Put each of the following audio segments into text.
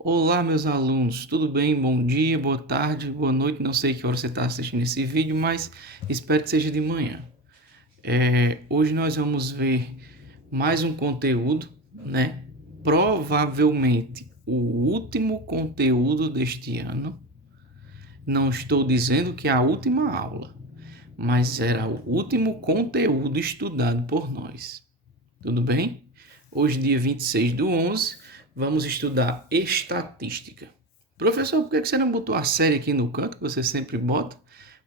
Olá, meus alunos, tudo bem? Bom dia, boa tarde, boa noite. Não sei que hora você está assistindo esse vídeo, mas espero que seja de manhã. Hoje nós vamos ver mais um conteúdo, né? Provavelmente o último conteúdo deste ano. Não estou dizendo que é a última aula, mas será o último conteúdo estudado por nós. Tudo bem? Hoje, dia 26/11, vamos estudar estatística. Professor, por que você não botou a série aqui no canto que você sempre bota?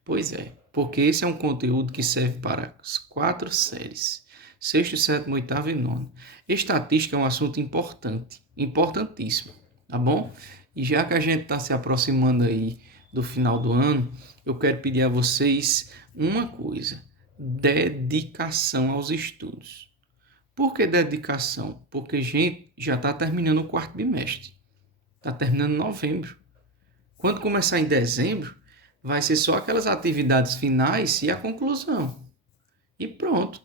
Pois é, porque esse é um conteúdo que serve para as 4 séries. Sexto, sétimo, oitavo e nono. Estatística é um assunto importante, importantíssimo, tá bom? E já que a gente está se aproximando aí do final do ano, eu quero pedir a vocês uma coisa: dedicação aos estudos. Por que dedicação? Porque, gente, já está terminando o quarto bimestre. Está terminando novembro. Quando começar em dezembro, vai ser só aquelas atividades finais e a conclusão. E pronto.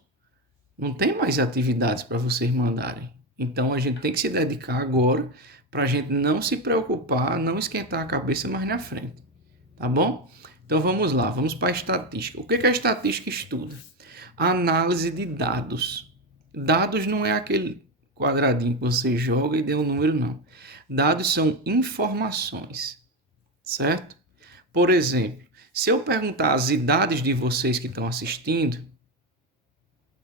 Não tem mais atividades para vocês mandarem. Então a gente tem que se dedicar agora para a gente não se preocupar, não esquentar a cabeça mais na frente. Tá bom? Então vamos lá, vamos para a estatística. O que a estatística estuda? A análise de dados. Dados não é aquele quadradinho que você joga e dê um número, não. Dados são informações, certo? Por exemplo, se eu perguntar as idades de vocês que estão assistindo,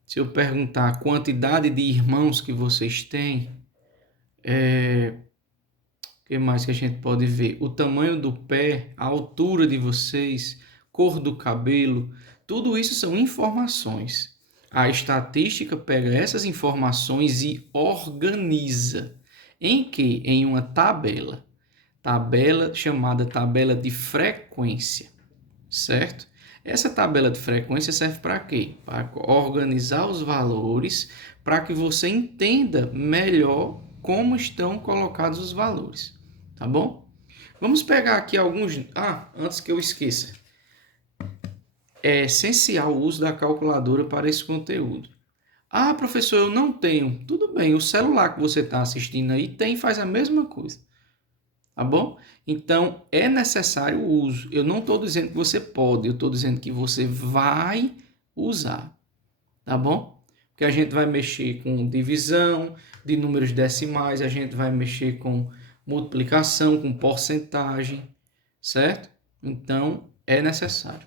se eu perguntar a quantidade de irmãos que vocês têm, o que mais que a gente pode ver? O tamanho do pé, a altura de vocês, cor do cabelo, tudo isso são informações. A estatística pega essas informações e organiza. Em que? Em uma tabela. Tabela chamada tabela de frequência, certo? Essa tabela de frequência serve para quê? Para organizar os valores, para que você entenda melhor como estão colocados os valores, tá bom? Vamos pegar aqui alguns... antes que eu esqueça. É essencial o uso da calculadora para esse conteúdo. Professor, eu não tenho. Tudo bem, o celular que você está assistindo aí faz a mesma coisa. Tá bom? Então, é necessário o uso. Eu não estou dizendo que você pode, eu estou dizendo que você vai usar. Tá bom? Porque a gente vai mexer com divisão de números decimais, a gente vai mexer com multiplicação, com porcentagem, certo? Então, é necessário.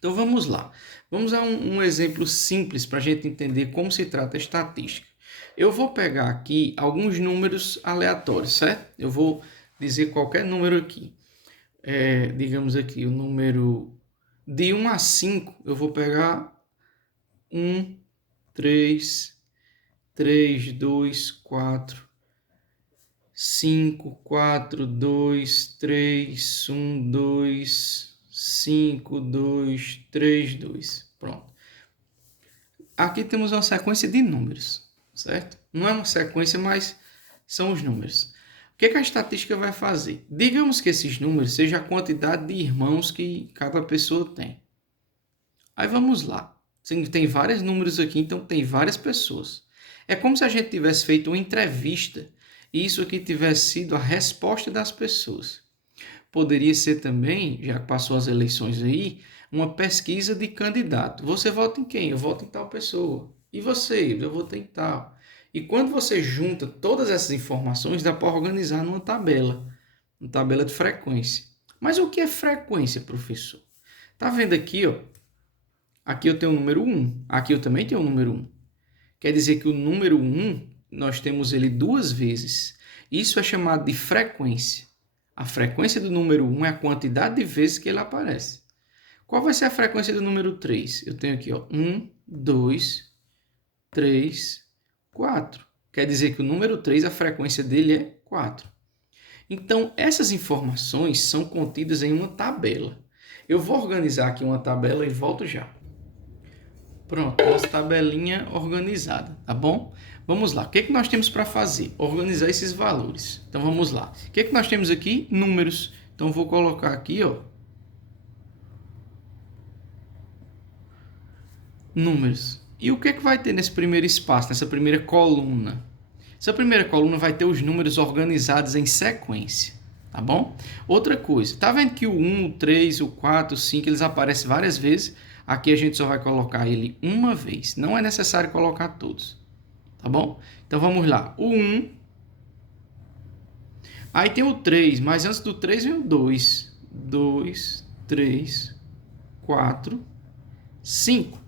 Então, vamos lá. Vamos a um exemplo simples para a gente entender como se trata a estatística. Eu vou pegar aqui alguns números aleatórios, certo? Eu vou dizer qualquer número aqui. Digamos aqui, o número de 1 a 5, eu vou pegar 1, 3, 3, 2, 4, 5, 4, 2, 3, 1, 2, 5, 2, 3, 2. Pronto. Aqui temos uma sequência de números, certo? Não é uma sequência, mas são os números. O que a estatística vai fazer? Digamos que esses números sejam a quantidade de irmãos que cada pessoa tem. Aí vamos lá. Tem vários números aqui, então tem várias pessoas. É como se a gente tivesse feito uma entrevista e isso aqui tivesse sido a resposta das pessoas. Poderia ser também, já que passou as eleições aí, uma pesquisa de candidato. Você vota em quem? Eu voto em tal pessoa. E você? Eu voto em tal. E quando você junta todas essas informações, dá para organizar numa tabela, uma tabela de frequência. Mas o que é frequência, professor? Tá vendo aqui, ó? Aqui eu tenho o número 1, aqui eu também tenho o número 1. Quer dizer que o número 1, nós temos ele duas vezes. Isso é chamado de frequência. A frequência do número 1 é a quantidade de vezes que ele aparece. Qual vai ser a frequência do número 3? Eu tenho aqui, ó, 1, 2, 3, 4. Quer dizer que o número 3, a frequência dele é 4. Então, essas informações são contidas em uma tabela. Eu vou organizar aqui uma tabela e volto já. Pronto, nossa tabelinha organizada, tá bom? Vamos lá, o que nós temos para fazer? Organizar esses valores. Então vamos lá. O que nós temos aqui? Números. Então vou colocar aqui, ó, números. E o que vai ter nesse primeiro espaço, nessa primeira coluna? Essa primeira coluna vai ter os números organizados em sequência, tá bom? Outra coisa, tá vendo que o 1, o 3, o 4, o 5, eles aparecem várias vezes? Aqui a gente só vai colocar ele uma vez, não é necessário colocar todos, tá bom? Então vamos lá, o 1, aí tem o 3, mas antes do 3 vem o 2, 2, 3, 4, 5.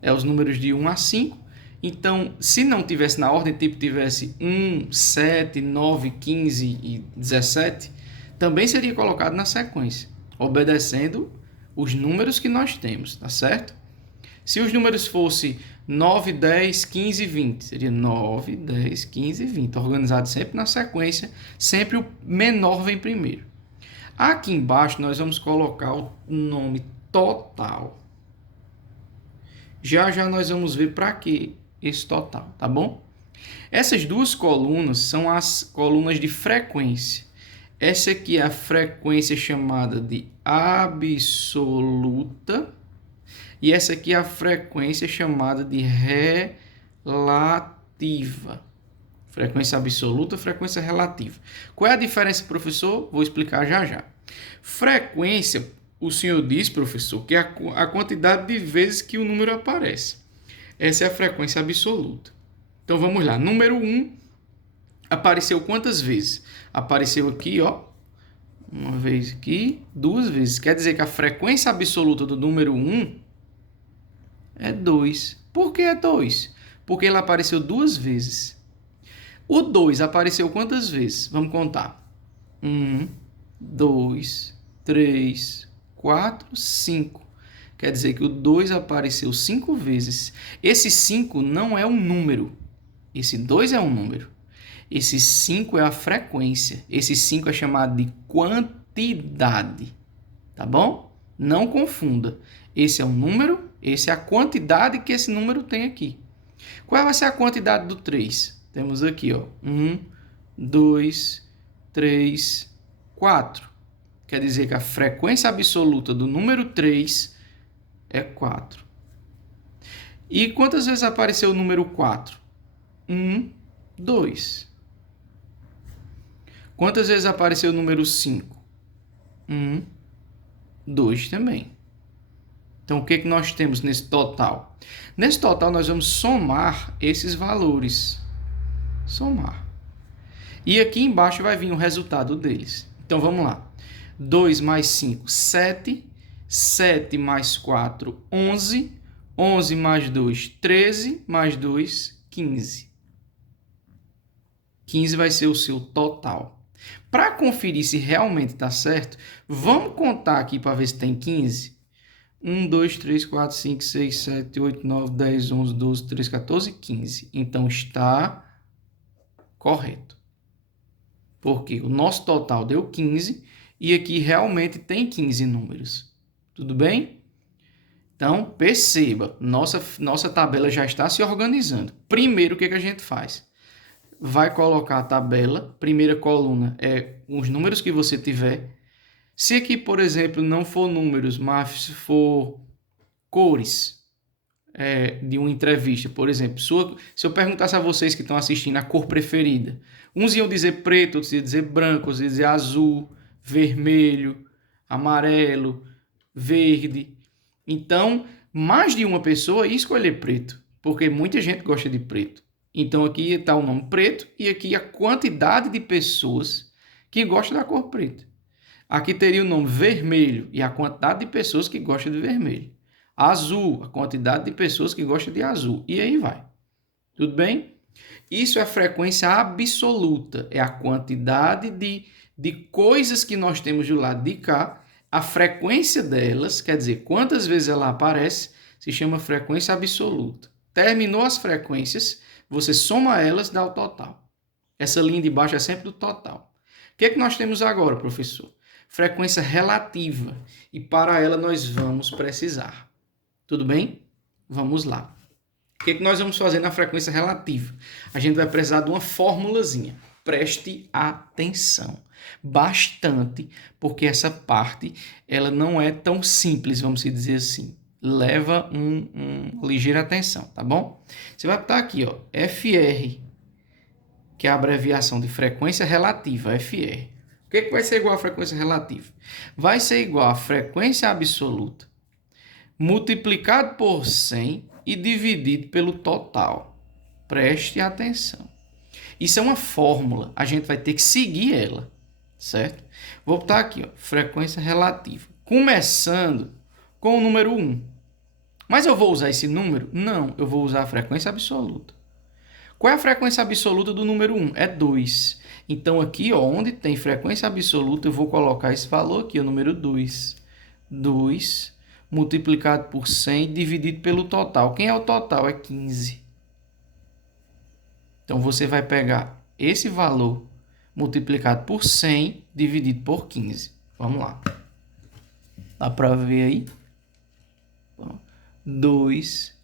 É os números de 1 a 5. Então, se não tivesse na ordem, tipo tivesse 1, 7, 9, 15 e 17, também seria colocado na sequência, obedecendo os números que nós temos, tá certo? Se os números fossem 9, 10, 15 e 20, seria 9, 10, 15 e 20, organizado sempre na sequência, sempre o menor vem primeiro. Aqui embaixo nós vamos colocar o nome total. Já já nós vamos ver para que esse total, tá bom? Essas duas colunas são as colunas de frequência. Essa aqui é a frequência chamada de absoluta e essa aqui é a frequência chamada de relativa. Frequência absoluta, frequência relativa. Qual é a diferença, professor? Vou explicar já já. Frequência, o senhor diz, professor, que é a quantidade de vezes que o número aparece. Essa é a frequência absoluta. Então vamos lá. Número 1 apareceu quantas vezes? Apareceu aqui, ó. Uma vez aqui, duas vezes. Quer dizer que a frequência absoluta do número 1 é 2. Por que é 2? Porque ele apareceu duas vezes. O 2 apareceu quantas vezes? Vamos contar. 1, 2, 3, 4, 5. Quer dizer que o 2 apareceu 5 vezes. Esse 5 não é um número. Esse 2 é um número. Esse 5 é a frequência. Esse 5 é chamado de quantidade. Tá bom? Não confunda. Esse é um número, esse é a quantidade que esse número tem aqui. Qual vai ser a quantidade do 3? Temos aqui, ó, 1, 2, 3, 4. Quer dizer que a frequência absoluta do número 3 é 4. E quantas vezes apareceu o número 4? 1, 2. Quantas vezes apareceu o número 5? 1, 2 também. Então, o que nós temos nesse total? Nesse total, nós vamos somar esses valores. Somar. E aqui embaixo vai vir o resultado deles. Então, vamos lá. 2 mais 5, 7. 7 mais 4, 11. 11 mais 2, 13. Mais 2, 15. 15 vai ser o seu total. Para conferir se realmente está certo, vamos contar aqui para ver se tem 15. 1, 2, 3, 4, 5, 6, 7, 8, 9, 10, 11, 12, 13, 14, 15. Então, está correto. Porque o nosso total deu 15 e aqui realmente tem 15 números. Tudo bem? Então, perceba, nossa tabela já está se organizando. Primeiro, o que a gente faz? Vai colocar a tabela, primeira coluna é os números que você tiver. Se aqui, por exemplo, não for números, mas for cores de uma entrevista, por exemplo, se eu perguntasse a vocês que estão assistindo a cor preferida, uns iam dizer preto, outros iam dizer branco, outros iam dizer azul, vermelho, amarelo, verde. Então, mais de uma pessoa ia escolher preto, porque muita gente gosta de preto. Então, aqui está o nome preto e aqui a quantidade de pessoas que gostam da cor preta. Aqui teria o nome vermelho e a quantidade de pessoas que gostam de vermelho. Azul, a quantidade de pessoas que gostam de azul. E aí vai. Tudo bem? Isso é a frequência absoluta. É a quantidade de coisas que nós temos do lado de cá. A frequência delas, quer dizer, quantas vezes ela aparece, se chama frequência absoluta. Terminou as frequências, você soma elas, dá o total. Essa linha de baixo é sempre do total. O que é que nós temos agora, professor? Frequência relativa. E para ela nós vamos precisar. Tudo bem? Vamos lá. O que é que nós vamos fazer na frequência relativa? A gente vai precisar de uma formulazinha. Preste atenção. Bastante, porque essa parte ela não é tão simples, vamos dizer assim. Leva ligeira atenção, tá bom? Você vai botar aqui, ó, FR que é a abreviação de frequência relativa, FR. O que vai ser igual a frequência relativa? Vai ser igual a frequência absoluta multiplicado por 100 e dividido pelo total. Preste atenção. Isso é uma fórmula, a gente vai ter que seguir ela, certo? Vou botar aqui, ó, frequência relativa, começando com o número 1. Mas eu vou usar esse número? Não, eu vou usar a frequência absoluta. Qual é a frequência absoluta do número 1? É 2. Então, aqui, ó, onde tem frequência absoluta, eu vou colocar esse valor aqui, o número 2. 2 multiplicado por 100 dividido pelo total. Quem é o total? É 15. Então, você vai pegar esse valor multiplicado por 100 dividido por 15. Vamos lá. Dá para ver aí? 2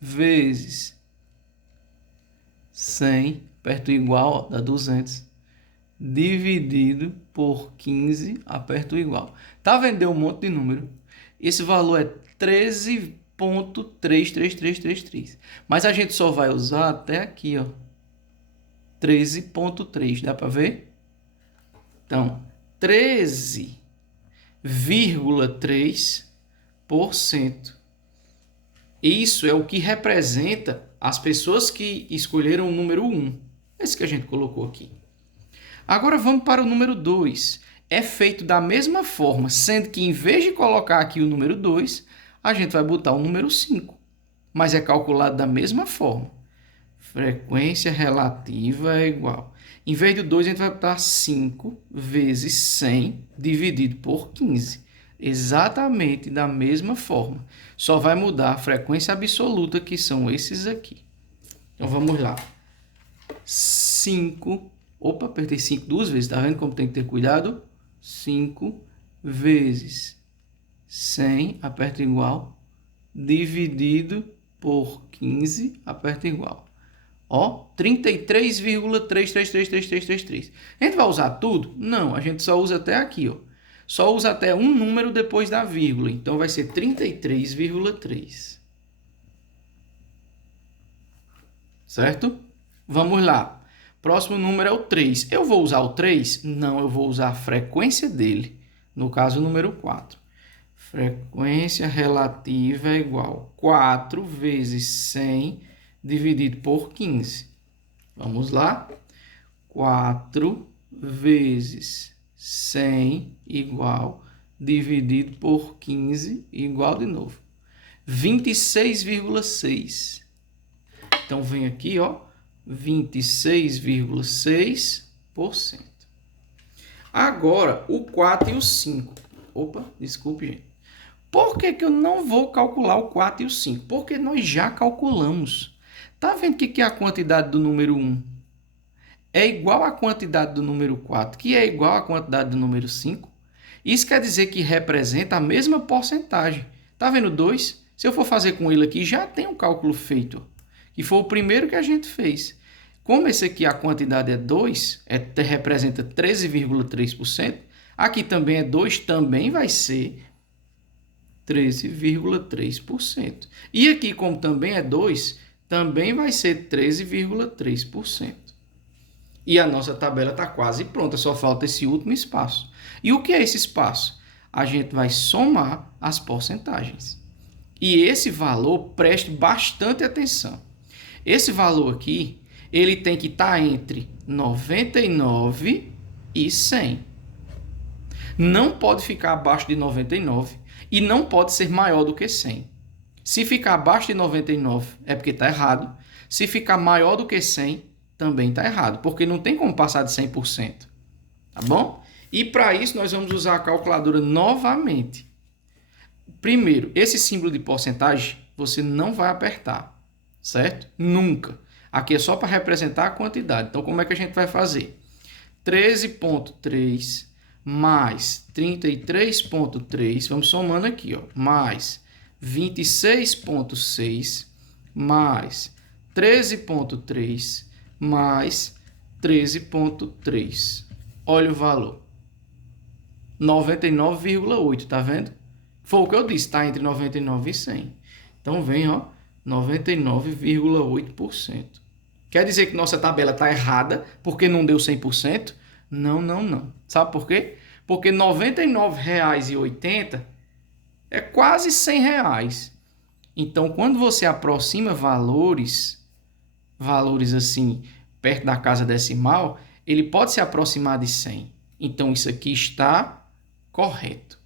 vezes 100, perto do igual, ó, dá 200. Dividido por 15, aperto o igual. Tá vendo? Deu um monte de número. Esse valor é 13,33333. Mas a gente só vai usar até aqui, ó. 13,3. Dá para ver? Então, 13,3%. Isso é o que representa as pessoas que escolheram o número 1. Esse que a gente colocou aqui. Agora vamos para o número 2. É feito da mesma forma, sendo que em vez de colocar aqui o número 2, a gente vai botar o número 5. Mas é calculado da mesma forma. Frequência relativa é igual. Em vez do 2, a gente vai botar 5 vezes 100 dividido por 15. Exatamente da mesma forma. Só vai mudar a frequência absoluta, que são esses aqui. Então, vamos lá. 5. Opa, apertei 5 duas vezes. Tá vendo como tem que ter cuidado? 5 vezes 100, aperta igual, dividido por 15, aperta igual. Ó, 33,333333. A gente vai usar tudo? Não, a gente só usa até aqui, ó. Só usa até um número depois da vírgula. Então, vai ser 33,3. Certo? Vamos lá. Próximo número é o 3. Eu vou usar o 3? Não, eu vou usar a frequência dele. No caso, o número 4. Frequência relativa é igual a 4 vezes 100 dividido por 15. Vamos lá? 4 vezes 100 igual dividido por 15 igual de novo. 26,6. Então, vem aqui, ó. 26,6%. Agora, o 4 e o 5. Opa, desculpe, gente. Por que eu não vou calcular o 4 e o 5? Porque nós já calculamos. Tá vendo que a quantidade do número 1 é igual à quantidade do número 4, que é igual à quantidade do número 5? Isso quer dizer que representa a mesma porcentagem. Tá vendo 2? Se eu for fazer com ele aqui, já tem um cálculo feito, que foi o primeiro que a gente fez. Como esse aqui a quantidade é 2, representa 13,3%, aqui também é 2, também vai ser 13,3%. E aqui, como também é 2, também vai ser 13,3%. E a nossa tabela está quase pronta, só falta esse último espaço. E o que é esse espaço? A gente vai somar as porcentagens. E esse valor, preste bastante atenção. Esse valor aqui, ele tem que estar entre 99 e 100. Não pode ficar abaixo de 99 e não pode ser maior do que 100. Se ficar abaixo de 99 é porque está errado. Se ficar maior do que 100, também está errado, porque não tem como passar de 100%. Tá bom? E para isso nós vamos usar a calculadora novamente. Primeiro, esse símbolo de porcentagem você não vai apertar, certo? Nunca. Aqui é só para representar a quantidade. Então, como é que a gente vai fazer? 13,3 mais 33,3, vamos somando aqui, ó, mais 26,6 mais 13,3 mais 13,3. Olha o valor. 99,8, tá vendo? Foi o que eu disse, tá entre 99 e 100. Então, vem, ó, 99,8%. Quer dizer que nossa tabela está errada porque não deu 100%? Não, não, não. Sabe por quê? Porque R$ 99,80 é quase R$ 100. Então, quando você aproxima valores assim, perto da casa decimal, ele pode se aproximar de 100. Então, isso aqui está correto.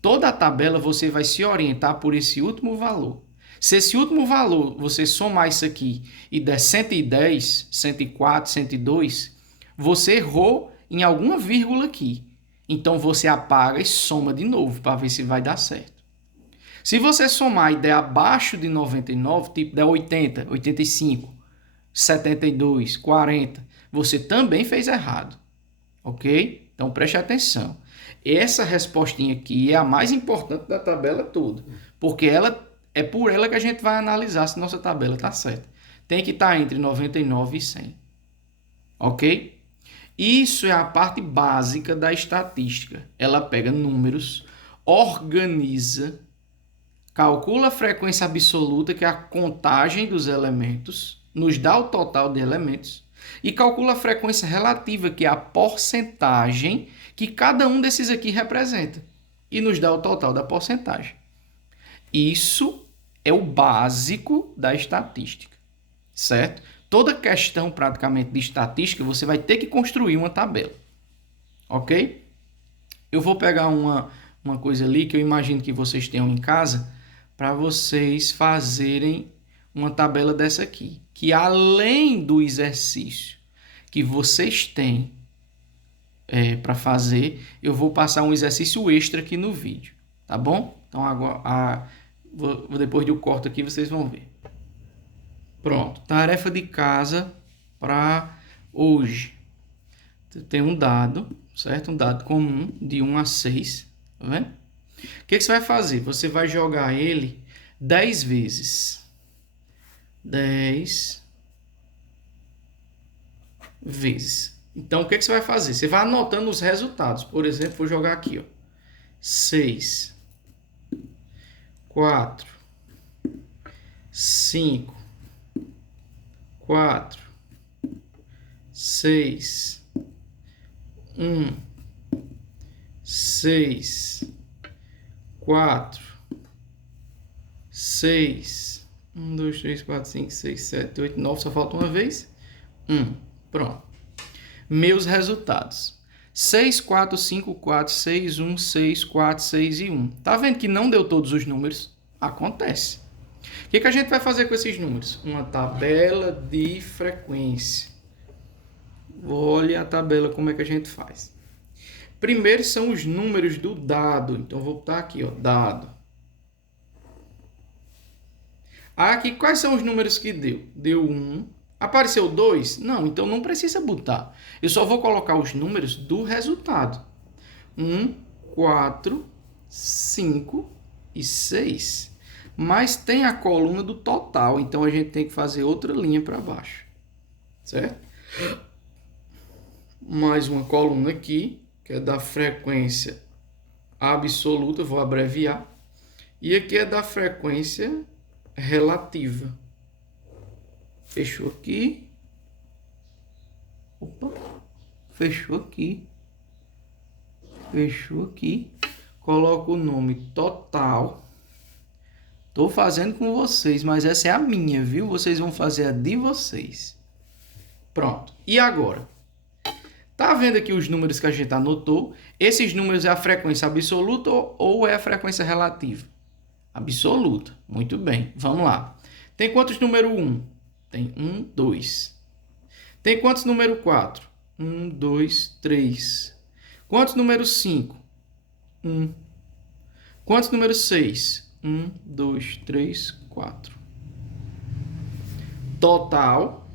Toda a tabela você vai se orientar por esse último valor. Se esse último valor, você somar isso aqui e der 110, 104, 102, você errou em alguma vírgula aqui. Então, você apaga e soma de novo para ver se vai dar certo. Se você somar e der abaixo de 99, tipo der 80, 85, 72, 40, você também fez errado. Ok? Então, preste atenção. Essa respostinha aqui é a mais importante da tabela toda, porque é por ela que a gente vai analisar se nossa tabela está certa. Tem que estar entre 99 e 100. Ok? Isso é a parte básica da estatística. Ela pega números, organiza, calcula a frequência absoluta, que é a contagem dos elementos, nos dá o total de elementos, e calcula a frequência relativa, que é a porcentagem que cada um desses aqui representa, e nos dá o total da porcentagem. Isso é o básico da estatística, certo? Toda questão praticamente de estatística, você vai ter que construir uma tabela, ok? Eu vou pegar uma coisa ali que eu imagino que vocês tenham em casa, para vocês fazerem uma tabela dessa aqui, que além do exercício que vocês têm para fazer, eu vou passar um exercício extra aqui no vídeo, tá bom? Então agora, depois do corte aqui, vocês vão ver. Pronto, tarefa de casa para hoje. Tem um dado, certo? Um dado comum de 1 a 6, tá vendo? O que você vai fazer? Você vai jogar ele 10 vezes. 10 vezes. Então, o que você vai fazer? Você vai anotando os resultados. Por exemplo, vou jogar aqui, ó. 6, 4, 5, 4, 6, 1, 6, 4, 6, 1, 2, 3, 4, 5, 6, 7, 8, 9, só falta uma vez. 1, pronto. Meus resultados. 6, 4, 5, 4, 6, 1, 6, 4, 6 e 1. Tá vendo que não deu todos os números? Acontece. O que a gente vai fazer com esses números? Uma tabela de frequência. Olha a tabela como é que a gente faz. Primeiro são os números do dado. Então, vou botar aqui, ó, dado. Aqui, quais são os números que deu? Deu 1. Apareceu 2? Não, então não precisa botar. Eu só vou colocar os números do resultado. 1, 4, 5 e 6. Mas tem a coluna do total, então a gente tem que fazer outra linha para baixo. Certo? Mais uma coluna aqui, que é da frequência absoluta, vou abreviar. E aqui é da frequência relativa. Fechou aqui. Opa. Fechou aqui. Fechou aqui. Coloco o nome total. Estou fazendo com vocês, mas essa é a minha, viu? Vocês vão fazer a de vocês. Pronto. E agora? Tá vendo aqui os números que a gente anotou? Esses números é a frequência absoluta ou é a frequência relativa? Absoluta. Muito bem. Vamos lá. Tem quantos número 1? Tem 1, 2. Tem quantos número 4? 1, 2, 3. Quantos número 5? 1. Quantos número 6? 1, 2, 3, 4. Total,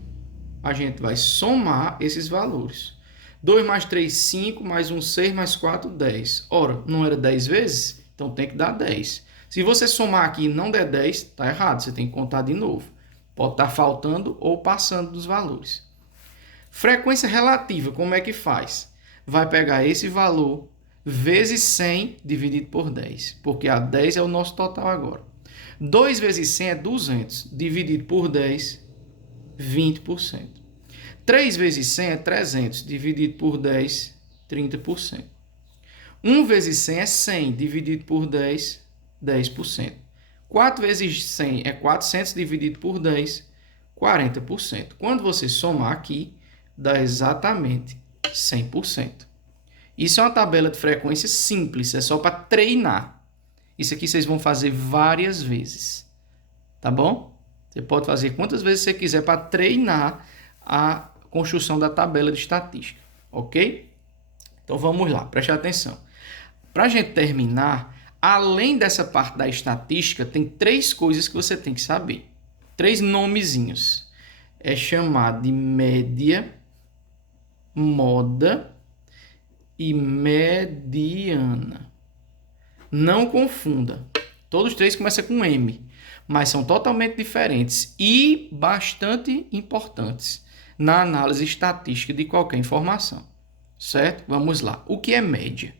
a gente vai somar esses valores. 2 mais 3, 5, mais 1, 6, mais 4, 10. Ora, não era 10 vezes? Então tem que dar 10. Se você somar aqui e não der 10, está errado. Você tem que contar de novo. Pode estar faltando ou passando dos valores. Frequência relativa, como é que faz? Vai pegar esse valor vezes 100 dividido por 10. Porque a 10 é o nosso total agora. 2 vezes 100 é 200. Dividido por 10 20%. 3 vezes 100 é 300, dividido por 10, 30%. 1 vezes 100 é 100, dividido por 10, 10%. 4 vezes 100 é 400, dividido por 10, 40%. Quando você somar aqui, dá exatamente 100%. Isso é uma tabela de frequência simples, é só para treinar. Isso aqui vocês vão fazer várias vezes, tá bom? Você pode fazer quantas vezes você quiser para treinar a construção da tabela de estatística, ok? Então vamos lá, preste atenção. Para a gente terminar, além dessa parte da estatística, tem 3 coisas que você tem que saber. 3 nomezinhos. É chamado de média, moda e mediana. Não confunda. Todos 3 começam com M, mas são totalmente diferentes e bastante importantes na análise estatística de qualquer informação. Certo? Vamos lá. O que é média?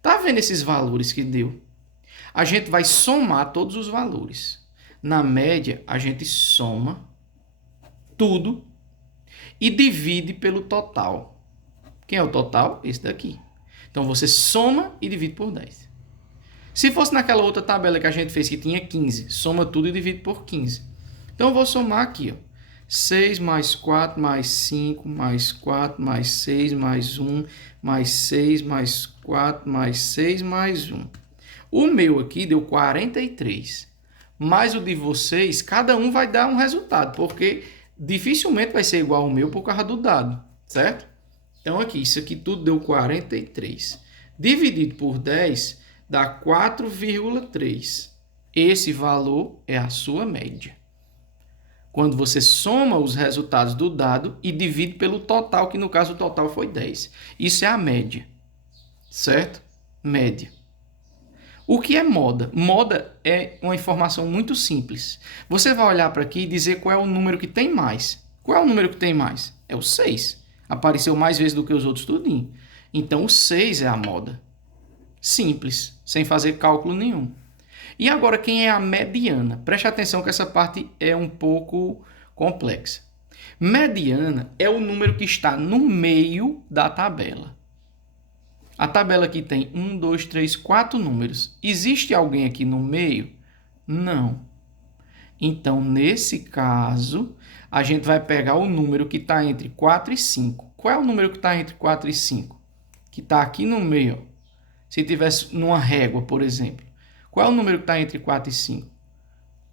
Tá vendo esses valores que deu? A gente vai somar todos os valores. Na média, a gente soma tudo e divide pelo total. Quem é o total? Esse daqui. Então, você soma e divide por 10. Se fosse naquela outra tabela que a gente fez que tinha 15, soma tudo e divide por 15. Então, eu vou somar aqui, ó. 6 mais 4 mais 5 mais 4 mais 6 mais 1 mais 6 mais 4 mais 6 mais 1. O meu aqui deu 43. Mas o de vocês, cada um vai dar um resultado, porque dificilmente vai ser igual ao meu por causa do dado, certo? Então aqui, isso aqui tudo deu 43. Dividido por 10 dá 4,3. Esse valor é a sua média. Quando você soma os resultados do dado e divide pelo total, que no caso o total foi 10. Isso é a média, certo? Média. O que é moda? Moda é uma informação muito simples. Você vai olhar para aqui e dizer qual é o número que tem mais. Qual é o número que tem mais? É o 6. Apareceu mais vezes do que os outros tudinho. Então o 6 é a moda. Simples, sem fazer cálculo nenhum. E agora, quem é a mediana? Preste atenção que essa parte é um pouco complexa. Mediana é o número que está no meio da tabela. A tabela aqui tem 1, 2, 3, 4 números. Existe alguém aqui no meio? Não. Então, nesse caso, a gente vai pegar o número que está entre 4 e 5. Qual é o número que está entre 4 e 5? Que está aqui no meio. Se tivesse numa régua, por exemplo. Qual é o número que está entre 4 e 5?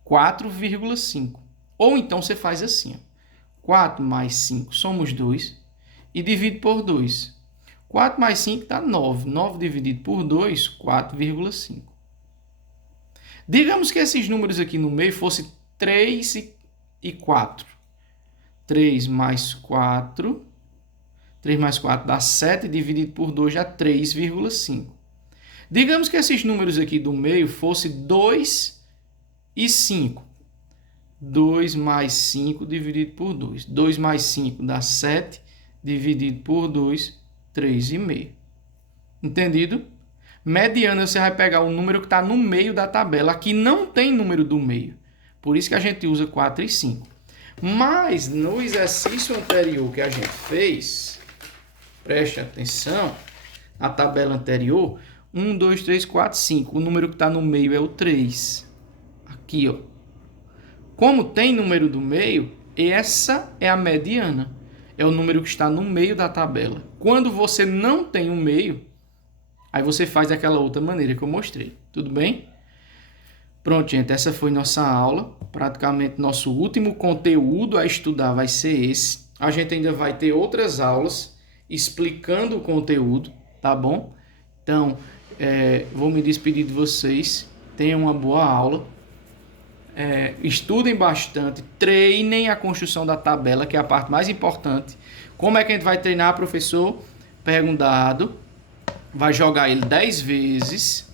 4,5. Ou então você faz assim. 4 mais 5 somos 2 e divide por 2. 4 mais 5 dá 9. 9 dividido por 2, 4,5. Digamos que esses números aqui no meio fossem 3 e 4. 3 mais 4. 3 mais 4 dá 7, dividido por 2 dá 3,5. Digamos que esses números aqui do meio fossem 2 e 5. 2 mais 5 dividido por 2. 2 mais 5 dá 7, dividido por 2, 3,5. Entendido? Mediana, você vai pegar o número que está no meio da tabela. Aqui não tem número do meio. Por isso que a gente usa 4 e 5. Mas no exercício anterior que a gente fez, preste atenção, na tabela anterior, 1, 2, 3, 4, 5. O número que está no meio é o 3. Aqui, ó. Como tem número do meio, essa é a mediana. É o número que está no meio da tabela. Quando você não tem um meio, aí você faz daquela outra maneira que eu mostrei. Tudo bem? Pronto, gente. Essa foi nossa aula. Praticamente nosso último conteúdo a estudar vai ser esse. A gente ainda vai ter outras aulas explicando o conteúdo, tá bom? Então, vou me despedir de vocês. Tenham uma boa aula. Estudem bastante, treinem a construção da tabela, que é a parte mais importante. Como é que a gente vai treinar, professor? Pega um dado, vai jogar ele 10 vezes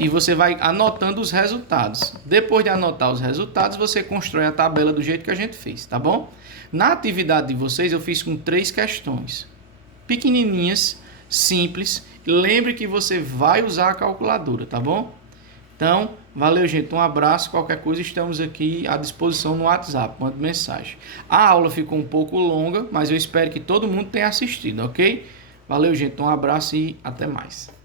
e você vai anotando os resultados. Depois de anotar os resultados, você constrói a tabela do jeito que a gente fez, tá bom? Na atividade de vocês, eu fiz com 3 questões pequenininhas, simples. Lembre que você vai usar a calculadora, tá bom? Então, Valeu, gente. Um abraço. Qualquer coisa, estamos aqui à disposição no WhatsApp. Manda mensagem. A aula ficou um pouco longa, mas eu espero que todo mundo tenha assistido, ok? Valeu, gente. Um abraço e até mais.